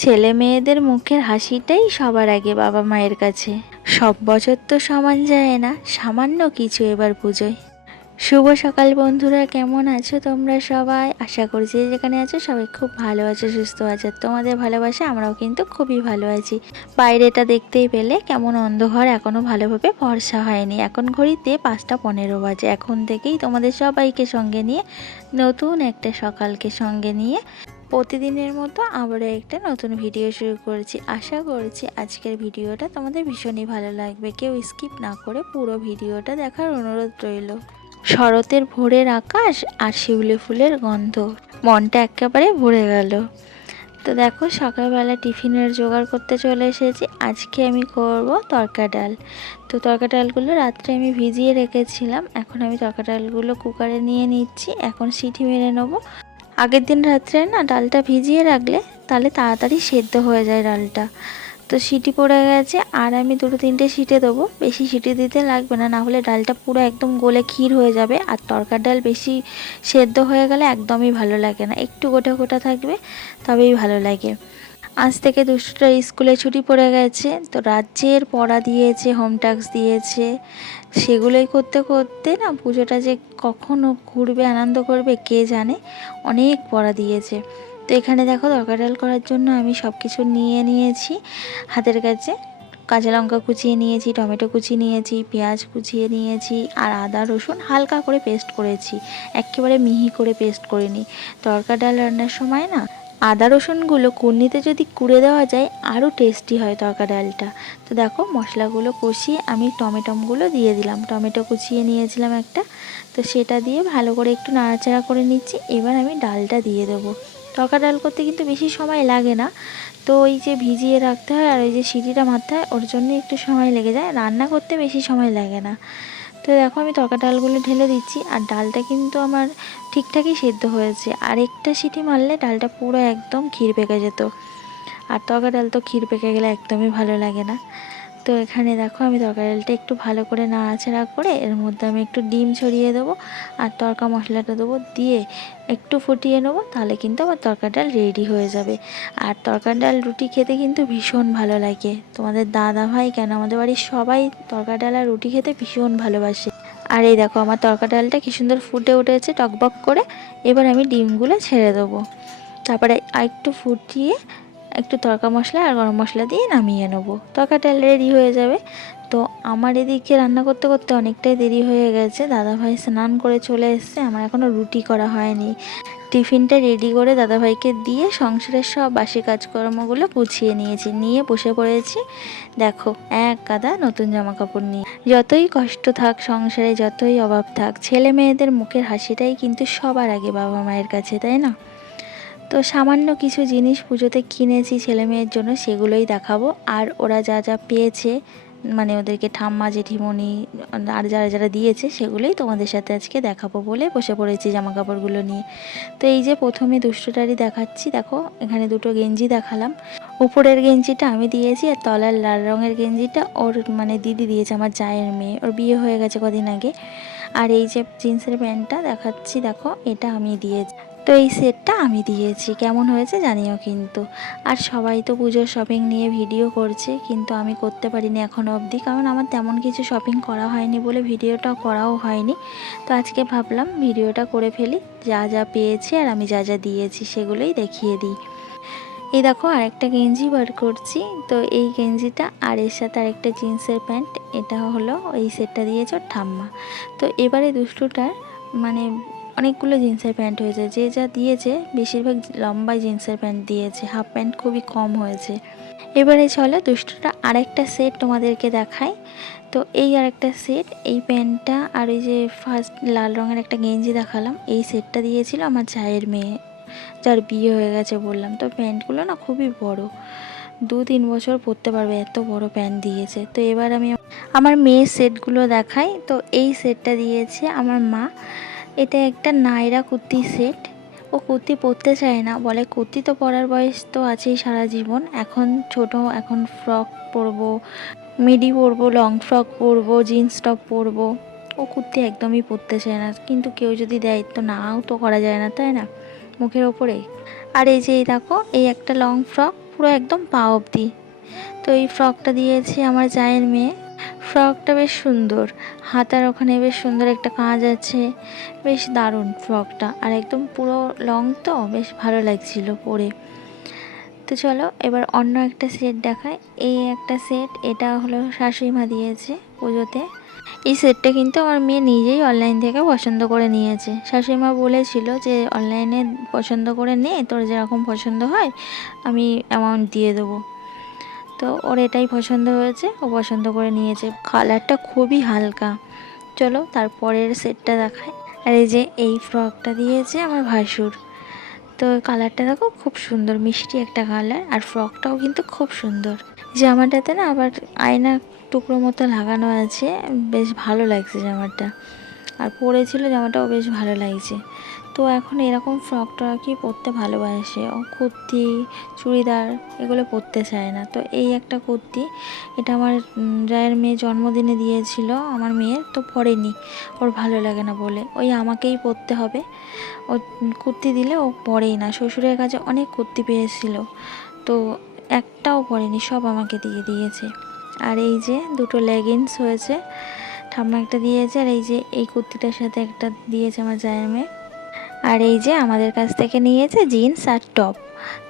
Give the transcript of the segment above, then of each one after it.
ছেলে মেয়েদের মুখের হাসিটাই সবার আগে বাবা মায়ের কাছে। সব বছর তো সমান যায় না, সামান্য কিছু এবার পুজোয়। শুভ সকাল বন্ধুরা, কেমন আছো তোমরা সবাই? আশা করছি যেখানে আছো সবাই খুব ভালো আছো, সুস্থ আছো। তোমাদের ভালোবাসা আমরাও কিন্তু খুবই ভালো আছি। বাইরেটা দেখতেই পেলে কেমন অন্ধকার, এখনো ভালোভাবে ফর্সা হয়নি। এখন ঘড়িতে 5টা 15 বাজে। এখন থেকেই তোমাদের সবাইকে সঙ্গে নিয়ে নতুন একটা সকালকে সঙ্গে নিয়ে প্রতিদিনের মতো আবারও একটা নতুন ভিডিও শুরু করেছি। আশা করছি আজকের ভিডিওটা তোমাদের ভীষণই ভালো লাগবে। কেউ স্কিপ না করে পুরো ভিডিওটা দেখার অনুরোধ রইল। শরতের ভোরের আকাশ আর শিউলি ফুলের গন্ধ, মনটা একেবারে ভরে গেল। তো দেখো, সকালবেলা টিফিনের জোগাড় করতে চলে এসেছি। আজকে আমি করব তরকা ডাল। তো তরকা ডালগুলো রাত্রে আমি ভিজিয়ে রেখেছিলাম। এখন আমি তরকা ডালগুলো কুকারে নিয়ে নিচ্ছি। এখন সিটি মেরে নেবো। আগের দিন রাত্রে না ডালটা ভিজিয়ে রাখলে তাহলে তাড়াতাড়ি সেদ্ধ হয়ে যায় ডালটা। তো সিটি পড়ে গেছে, আর আমি 2-3টে সিটি দেবো। বেশি সিটি দিতে লাগবে না, না হলে ডালটা পুরো একদম গলে ক্ষীর হয়ে যাবে। আর তরকার ডাল বেশি সেদ্ধ হয়ে গেলে একদমই ভালো লাগে না, একটু গোটা গোটা থাকবে তবেই ভালো লাগে। আজ থেকে দুষ্টুটা স্কুলে ছুটি পড়ে গেছে। তো রাজ্যের পড়া দিয়েছে, হোম টাস্ক দিয়েছে, সেগুলোই করতে করতে না পুজোটা যে কখনো ঘুরবে, আনন্দ করবে কে জানে। অনেক পড়া দিয়েছে। তো এখানে দেখো, তরকা ডাল করার জন্য আমি সব কিছু নিয়ে নিয়েছি হাতের কাছে। কাঁচা লঙ্কা কুচিয়ে নিয়েছি, টমেটো কুচিয়ে নিয়েছি, পেঁয়াজ কুচিয়ে নিয়েছি, আর আদা রসুন হালকা করে পেস্ট করেছি, একেবারে মিহি করে পেস্ট করিনি। তরকা ডাল রান্নার সময় না আদা রসুনগুলো কুড়নিতে যদি কুড়ে দেওয়া যায় আরও টেস্টি হয় তরকা ডালটা। তো দেখো, মশলাগুলো কষিয়ে আমি টমেটোগুলো দিয়ে দিলাম। টমেটো কুচিয়ে নিয়েছিলাম একটা, তো সেটা দিয়ে ভালো করে একটু নাড়াচাড়া করে নিচ্ছি। এবার আমি ডালটা দিয়ে দেবো। তরকা ডাল করতে কিন্তু বেশি সময় লাগে না। তো ওই যে ভিজিয়ে রাখতে হয় আর ওই যে সিটিটা মারতে হয়, ওর জন্য একটু সময় লেগে যায়। রান্না করতে বেশি সময় লাগে না। তো দেখো, আমি তরকা ডালগুলো ঢেলে দিচ্ছি। আর ডালটা কিন্তু আমার ঠিকঠাকই সেদ্ধ হয়েছে। আর একটা সিটি মারলে ডালটা পুরো একদম ক্ষীর পেকে যেত। আর তরকা ডাল তো ক্ষীর পেকে গেলে একদমই ভালো লাগে না। তো এখানে দেখো, আমি তরকা ডালটা একটু ভালো করে নাড়াচাড়া করে এর মধ্যে আমি একটু ডিম ছড়িয়ে দেবো আর তরকা মশলাটা দেবো, দিয়ে একটু ফুটিয়ে নেবো। তাহলে কিন্তু আমার তরকা ডাল রেডি হয়ে যাবে। আর তরকা ডাল রুটি খেতে কিন্তু ভীষণ ভালো লাগে। তোমাদের দাদা ভাই কেন, আমাদের বাড়ির সবাই তরকা ডাল আর রুটি খেতে ভীষণ ভালোবাসে। আর এই দেখো, আমার তরকা ডালটা কি সুন্দর ফুটে উঠেছে টকবক করে। এবার আমি ডিমগুলো ছেড়ে দেবো। তারপরে আরেকটু ফুটিয়ে একটু তরকা মশলা আর গরম মশলা দিয়ে নামিয়ে নেবো। তরকা ডাল রেডি হয়ে যাবে। তো আমার এদিকে রান্না করতে করতে অনেকটাই দেরি হয়ে গেছে। দাদাভাই স্নান করে চলে এসছে, আমার এখনও রুটি করা হয়নি। টিফিনটা রেডি করে দাদাভাইকে দিয়ে সংসারের সব বাসি কাজকর্মগুলো গুছিয়ে নিয়েছি, নিয়ে বসে পড়েছি। দেখো, এক গাদা নতুন জামা কাপড় নিয়ে। যতই কষ্ট থাক সংসারে, যতই অভাব থাক, ছেলে মেয়েদের মুখের হাসিটাই কিন্তু সবার আগে বাবা মায়ের কাছে, তাই না? তো সামান্য কিছু জিনিস পুজোতে কিনেছি ছেলে মেয়ের জন্য, সেগুলোই দেখাবো। আর ওরা যা যা পেয়েছে, মানে ওদেরকে ঠাম্মা জেঠিমণি আর যারা যারা দিয়েছে, সেগুলোই তোমাদের সাথে আজকে দেখাবো বলে বসে পড়েছি জামা কাপড়গুলো নিয়ে। তো এই যে প্রথমে দুষ্টুটারই দেখাচ্ছি। দেখো, এখানে দুটো গেঞ্জি দেখালাম। উপরের গেঞ্জিটা আমি দিয়েছি, আর তলার লাল রঙের গেঞ্জিটা ওর মানে দিদি দিয়েছে, আমার জায়ের মেয়ে, ওর বিয়ে হয়ে গেছে কদিন আগে। আর এই যে জিন্সের প্যান্টটা দেখাচ্ছি, দেখো এটা আমি দিয়েছি। তো এই সেটটা আমি দিয়েছি, কেমন হয়েছে জানিও কিন্তু। আর সবাই তো পুজোর শপিং নিয়ে ভিডিও করছে, কিন্তু আমি করতে পারিনি এখনও অবধি, কারণ আমার তেমন কিছু শপিং করা হয়নি বলে ভিডিওটা করাও হয়নি। তো আজকে ভাবলাম ভিডিওটা করে ফেলি, যা যা পেয়েছি আর আমি যা যা দিয়েছি সেগুলোই দেখিয়ে দিই। এই দেখো, আরেকটা গেঞ্জি বার করছি। তো এই গেঞ্জিটা আর এর সাথে আরেকটা জিন্সের প্যান্ট, এটা হলো এই সেটটা দিয়েছে ওর ঠাম্মা। তো এবারে দুষ্টুটার মানে অনেকগুলো জিন্সের প্যান্ট হয়েছে। যে যা দিয়েছে বেশিরভাগ লম্বাই জিন্সের প্যান্ট দিয়েছে, হাফ প্যান্ট খুবই কম হয়েছে। এবারে চলো দুষ্টুটা আরেকটা সেট তোমাদেরকে দেখাই। তো এই আরেকটা সেট, এই প্যান্টটা আর ওই যে ফার্স্ট লাল রঙের একটা গেঞ্জি দেখালাম, এই সেটটা দিয়েছিল আমার চায়ের মেয়ে, যার বিয়ে হয়ে গেছে বললাম। তো প্যান্টগুলো না খুবই বড়, 2-3 বছর পরতে পারবে, এত বড় প্যান্ট দিয়েছে। তো এবার আমি আমার মেয়ের সেটগুলো দেখাই। তো এই সেটটা দিয়েছে আমার মা। এটা একটা নায়রা কুর্তি সেট। ও কুর্তি পরতে চায় না, বলে কুর্তি তো পরার বয়স তো আছেই সারা জীবন, এখন ছোট, এখন ফ্রক পরবো, মিডি পরবো, লং ফ্রক পরবো, জিন্স টপ পরবো। ও কুর্তি একদমই পরতে চায় না, কিন্তু কেউ যদি দেয় তো নাও তো করা যায় না, তাই না, মুখের ওপরে। আর এই যে এই দেখো, এই একটা লং ফ্রক পুরো একদম পা অবধি। তো এই ফ্রকটা দিয়েছে আমার জায়ের মেয়ে। ফ্রকটা বেশ সুন্দর, হাতার ওখানে বেশ সুন্দর একটা কাজ আছে, বেশ দারুণ ফ্রকটা, আর একদম পুরো লং তো বেশ ভালো লাগছিল পরে। তো চলো এবার অন্য একটা সেট দেখায়। এই একটা সেট, এটা হলো শাশুড়ি মা দিয়েছে পুজোতে। এই সেটটা কিন্তু আমার মেয়ে নিজেই অনলাইন থেকে পছন্দ করে নিয়েছে। শাশুড়ি মা বলেছিল যে অনলাইনে পছন্দ করে নে, তোর যেরকম পছন্দ হয় আমি অ্যামাউন্ট দিয়ে দেবো। তো ওর এটাই পছন্দ হয়েছে, ও পছন্দ করে নিয়েছে। কালারটা খুবই হালকা। চলো তারপরের সেটটা দেখায়। আর এই যে এই ফ্রকটা দিয়েছে আমার ভাসুর। তো কালারটা দেখো খুব সুন্দর, মিষ্টি একটা কালার, আর ফ্রকটাও কিন্তু খুব সুন্দর। জামাটাতে না আবার আয়না টুকরো মতো লাগানো আছে, বেশ ভালো লাগছে জামাটা। আর পরেছিল জামাটাও বেশ ভালো লাগছে। তো এখন এরকম ফ্রক ট্রকই পরতে ভালোবাসে ও, কুর্তি চুড়িদার এগুলো পরতে চায় না। তো এই একটা কুর্তি, এটা আমার জায়ের মেয়ে জন্মদিনে দিয়েছিল আমার মেয়ের, তো পরেনি, ওর ভালো লাগে না বলে ওই আমাকেই পরতে হবে। ও কুর্তি দিলে ও পরেই না, শ্বশুরের কাছে অনেক কুর্তি পেয়েছিল, তো একটাও পরেনি, সব আমাকে দিয়ে দিয়েছে। আর এই যে দুটো লেগিংস হয়েছে, ঠাম্মা একটা দিয়েছে, আর এই যে এই কুর্তিটার সাথে একটা দিয়েছে আমার জায়ের মেয়ে। আর এই যে আমাদের কাছ থেকে নিয়েছে জিন্স আর টপ।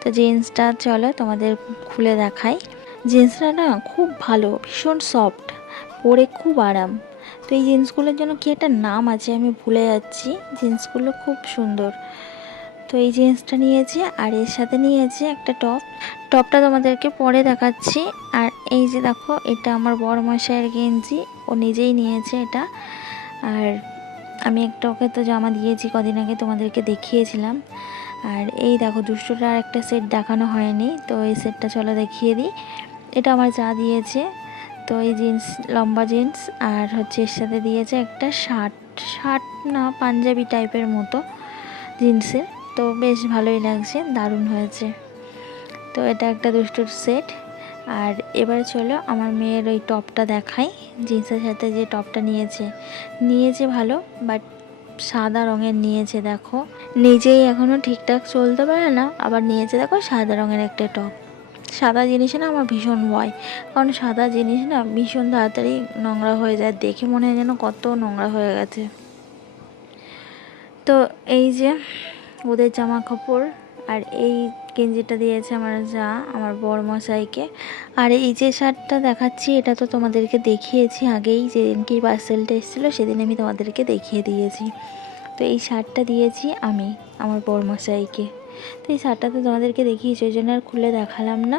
তো জিন্সটা চলো তোমাদের খুলে দেখাই। জিন্সটা না খুব ভালো, ভীষণ সফট, পরে খুব আরাম। তো এই জিন্সগুলোর জন্য কি একটা নাম আছে আমি ভুলে যাচ্ছি, জিন্সগুলো খুব সুন্দর। তো এই জিন্সটা নিয়েছি, আর এর সাথে নিয়েছি একটা টপ। টপটা তোমাদেরকে পরে দেখাচ্ছি। আর এই যে দেখো, এটা আমার বড় মশাইয়ের গেঞ্জি, ও নিজেই নিয়েছে এটা। আর আমি একটা ওকে তো জামা দিয়েছি কদিন আগে, তোমাদেরকে দেখিয়েছিলাম। আর এই দেখো দুষ্টটার একটা সেট দেখানো হয়নি, তো এই সেটটা চলো দেখিয়ে দিই। এটা আমার যা দিয়েছে। তো এই জিন্স, লম্বা জিন্স, আর হচ্ছে এর সাথে দিয়েছে একটা শার্ট, শার্ট না পাঞ্জাবি টাইপের মতো জিন্সের। তো বেশ ভালোই লাগছে, দারুণ হয়েছে। তো এটা একটা দুষ্টুর সেট। আর এবার চলো আমার মেয়ের ওই টপটা দেখাই। জিন্সের সাথে যে টপটা নিয়েছে ভালো, বাট সাদা রঙের নিয়েছে। দেখো নিজেই এখনও ঠিকঠাক চলতে পারে না, আবার নিয়েছে দেখো সাদা রঙের একটা টপ। সাদা জিনিসে না আমার ভীষণ ভয়, কারণ সাদা জিনিস না ভীষণ তাড়াতাড়ি নোংরা হয়ে যায়, দেখে মনে হয় যেন কত নোংরা হয়ে গেছে। তো এই যে ওদের জামা কাপড়। আর এই গেঞ্জিটা দিয়েছে আমার বড় মশাইকে। আর এই যে শার্টটা দেখাচ্ছি, এটা তো তোমাদেরকে দেখিয়েছি আগেই, যেদিনকে পার্সেলটা এসেছিলো সেদিন আমি তোমাদেরকে দেখিয়ে দিয়েছি। তো এই শার্টটা দিয়েছি আমি আমার বড় মশাইকে। তো এই শার্টটা তো তোমাদেরকে দেখিয়েছি, ওই জন্য আর খুলে দেখালাম না।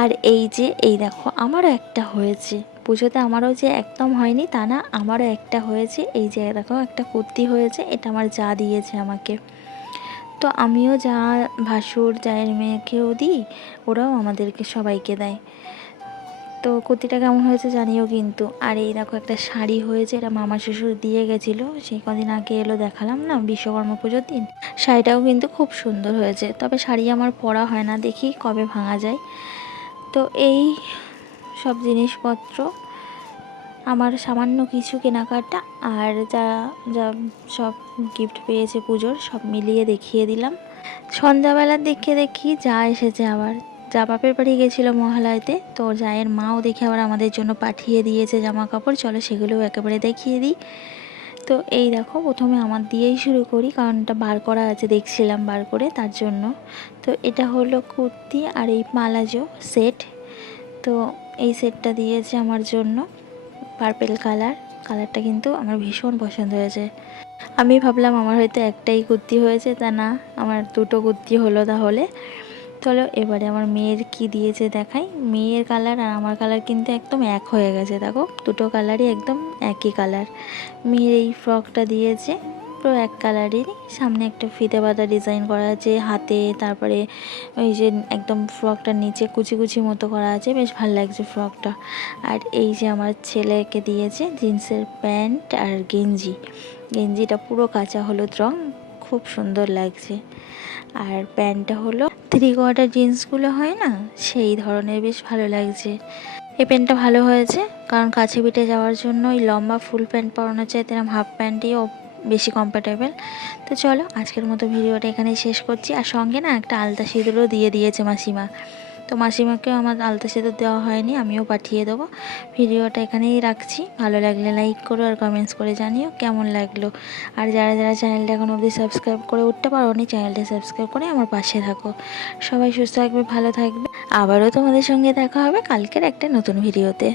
আর এই যে এই দেখো আমারও একটা হয়েছে পুজোতে, আমারও যে একদম হয়নি তা না, আমারও একটা হয়েছে। এই যে দেখো একটা কুর্তি হয়েছে, এটা আমার যা দিয়েছে আমাকে। তো আমিও যা ভাসুর জায়ের মেয়েকেও দিই, ওরাও আমাদেরকে সবাইকে দেয়। তো কুর্তিটা কেমন হয়েছে জানিও কিন্তু। আর এই দেখো একটা শাড়ি হয়েছে, এটা মামা শ্বশুর দিয়ে গেছিলো, সেই কদিন আগে এলো, দেখালাম না বিশ্বকর্মা পুজোর দিন। শাড়িটাও কিন্তু খুব সুন্দর হয়েছে, তবে শাড়ি আমার পরা হয় না, দেখি কবে ভাঙা যায়। তো এই সব জিনিসপত্র আমার সামান্য কিছু কেনাকাটা, আর যা যা সব গিফট পেয়েছে পুজোর সব মিলিয়ে দেখিয়ে দিলাম। সন্ধ্যাবেলার দিকে দেখি যা এসেছে, আবার যা বাপের বাড়ি গেছিলো মহালয়াতে, তো জায়ের মাও দেখে আবার আমাদের জন্য পাঠিয়ে দিয়েছে জামা কাপড়, চলো সেগুলোও একেবারে দেখিয়ে দিই। তো এই দেখো প্রথমে আমার দিয়েই শুরু করি, কারণ এটা বার করা আছে, দেখছিলাম বার করে তার জন্য। তো এটা হলো কুর্তি আর এই পালাজো সেট। তো এই সেটটা দিয়েছে আমার জন্য, পার্পেল কালারটা কিন্তু আমার ভীষণ পছন্দ হয়েছে। আমি ভাবলাম আমার হয়তো একটাই কুর্তি হয়েছে, তা না, আমার দুটো কুর্তি হলো তাহলে। চলো এবারে আমার মেয়ের কি দিয়েছে দেখাই। মেয়ের কালার আর আমার কালার কিন্তু একদম এক হয়ে গেছে, দেখো দুটো কালারই একদম একই কালার। মেয়ের এই ফ্রকটা দিয়েছে পুরো এক কালারেরই, সামনে একটা ফিতে বাঁধা ডিজাইন করা আছে হাতে, তারপরে ওই যে একদম ফ্রকটার নিচে কুচি কুচি মতো করা আছে, বেশ ভালো লাগছে ফ্রকটা। আর এই যে আমার ছেলেকে দিয়েছে জিন্সের প্যান্ট আর গেঞ্জিটা পুরো কাঁচা হলুদ রং, খুব সুন্দর লাগছে। আর প্যান্টটা হলো 3/4 জিন্সগুলো হয় না, সেই ধরনের, বেশ ভালো লাগছে। এই প্যান্টটা ভালো হয়েছে, কারণ কাছে পিঠে যাওয়ার জন্য ওই লম্বা ফুল প্যান্ট পরানোর চাইতে এরকম হাফ প্যান্টই ও বেশি কমফর্টেবল। তো চলো আজকের মতো ভিডিওটা এখানেই শেষ করছি। আর সঙ্গে না একটা আলতা সিঁদুরও দিয়ে দিয়েছে মাসিমা, তো মাসিমাকেও আমার আলতা সিঁদুর দেওয়া হয়নি, আমিও পাঠিয়ে দেবো। ভিডিওটা এখানেই রাখছি, ভালো লাগলে লাইক করো আর কমেন্টস করে জানিও কেমন লাগলো। আর যারা যারা চ্যানেলটা এখন অবধি সাবস্ক্রাইব করে উঠতে পারোনি, চ্যানেলটা সাবস্ক্রাইব করে আমার পাশে থাকো। সবাই সুস্থ থাকবে, ভালো থাকবে। আবারও তোমাদের সঙ্গে দেখা হবে কালকের একটা নতুন ভিডিওতে।